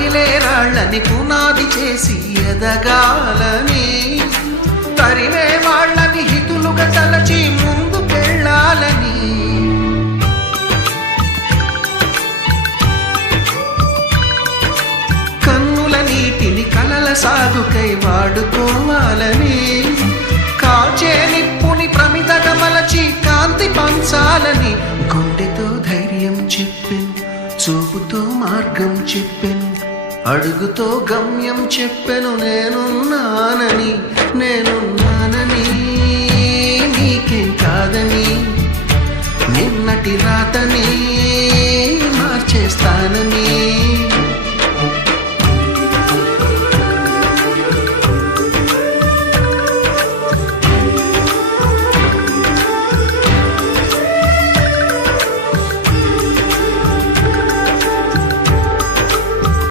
రగిలే రాళ్ళని పునాది చేసి ఎదగాలని, తరిమే వాళ్ళని హితులుగా తలచి ముందుకెళ్ళాలని, కన్నుల నీటిని కలల సాగుకై వాడుకోవాలని, కాచే నిప్పుని ప్రమిదగా మలచి కాంతి పంచాలని, గుండెతో ధైర్యం చెప్పెను, చూపుతో మార్గం చెప్పెను, అడుగుతో గమ్యం చెప్పెను, నేనున్నానని నీకేం కాదని, నిన్నటి రాతని మార్చేస్తానని.